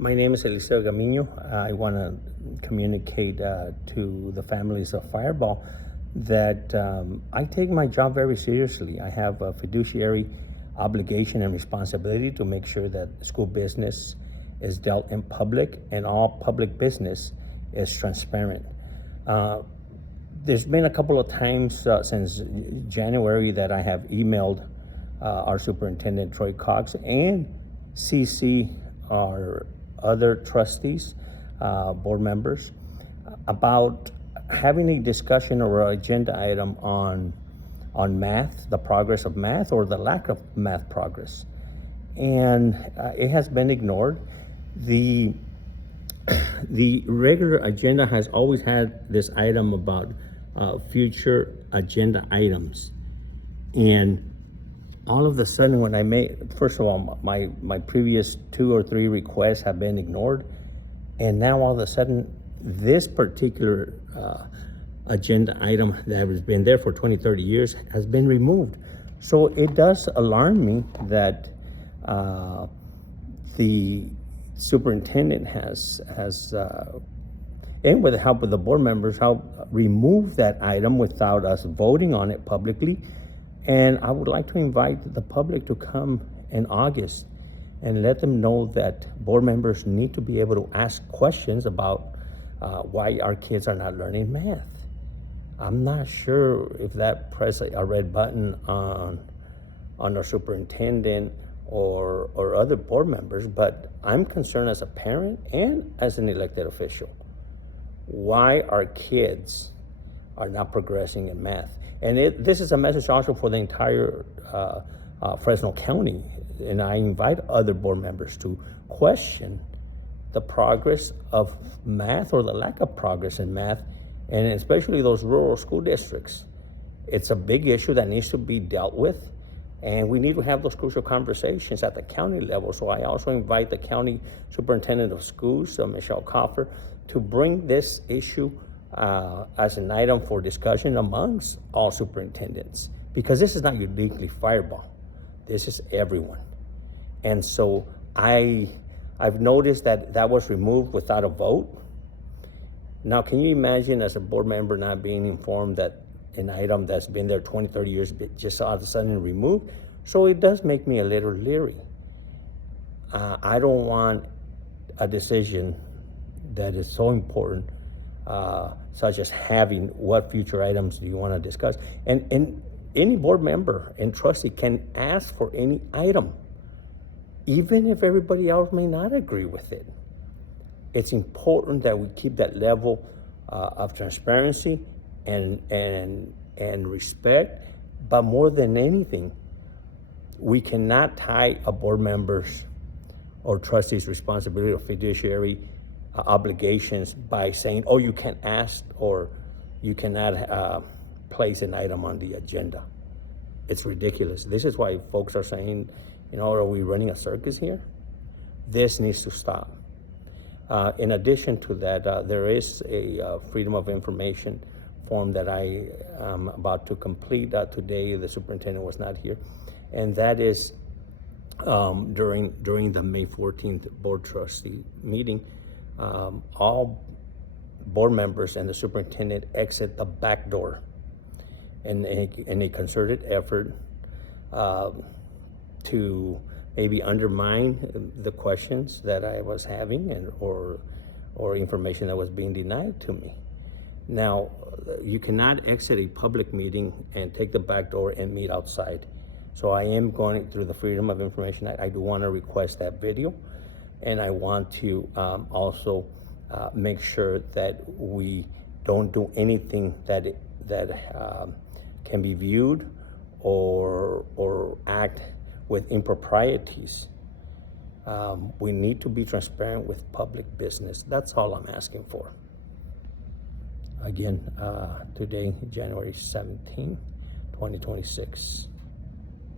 My name is Eliseo Gamiño. I want to communicate to the families of Firebaugh that I take my job very seriously. I have a fiduciary obligation and responsibility to make sure that school business is dealt in public and all public business is transparent. There's been a couple of times since January that I have emailed our superintendent, Troy Cox, and CC, our other trustees, board members, about having a discussion or an agenda item on math, the progress of math or the lack of math progress. And it has been ignored. The regular agenda has always had this item about future agenda items. And all of a sudden, when I made, first of all, my previous 2 or 3 requests have been ignored. And now all of a sudden, this particular agenda item that has been there for 20, 30 years has been removed. So it does alarm me that the superintendent has and with the help of the board members, remove that item without us voting on it publicly. And I would like to invite the public to come in August and let them know that board members need to be able to ask questions about why our kids are not learning math. I'm not sure if that press a red button on our superintendent or other board members, but I'm concerned as a parent and as an elected official why our kids are not progressing in math. And this is a message also for the entire Fresno County. And I invite other board members to question the progress of math or the lack of progress in math, and especially those rural school districts. It's a big issue that needs to be dealt with, and we need to have those crucial conversations at the county level. So I also invite the county superintendent of schools, Michelle Coffer, to bring this issue as an item for discussion amongst all superintendents, because this is not uniquely Firebaugh. This is everyone. And so I've noticed that was removed without a vote. Now, can you imagine as a board member not being informed that an item that's been there 20, 30 years just all of a sudden removed? So it does make me a little leery. I don't want a decision that is so important, such as having what future items do you want to discuss. And any board member and trustee can ask for any item, even if everybody else may not agree with it. It's important that we keep that level of transparency and respect, but more than anything, we cannot tie a board member's or trustee's responsibility or fiduciary obligations by saying, oh, you can't ask or you cannot place an item on the agenda. It's ridiculous. This is why folks are saying, are we running a circus here? This needs to stop. In addition to that, there is a Freedom of Information form that I am about to complete today. The superintendent was not here. And that is during the May 14th board trustee meeting, all board members and the superintendent exit the back door in a concerted effort to maybe undermine the questions that I was having or information that was being denied to me. Now, you cannot exit a public meeting and take the back door and meet outside. So I am going through the Freedom of Information Act. I do want to request that video, and I want to also make sure that we don't do anything that can be viewed or act with improprieties. We need to be transparent with public business. That's all I'm asking for. Again, today, January 17, 2026.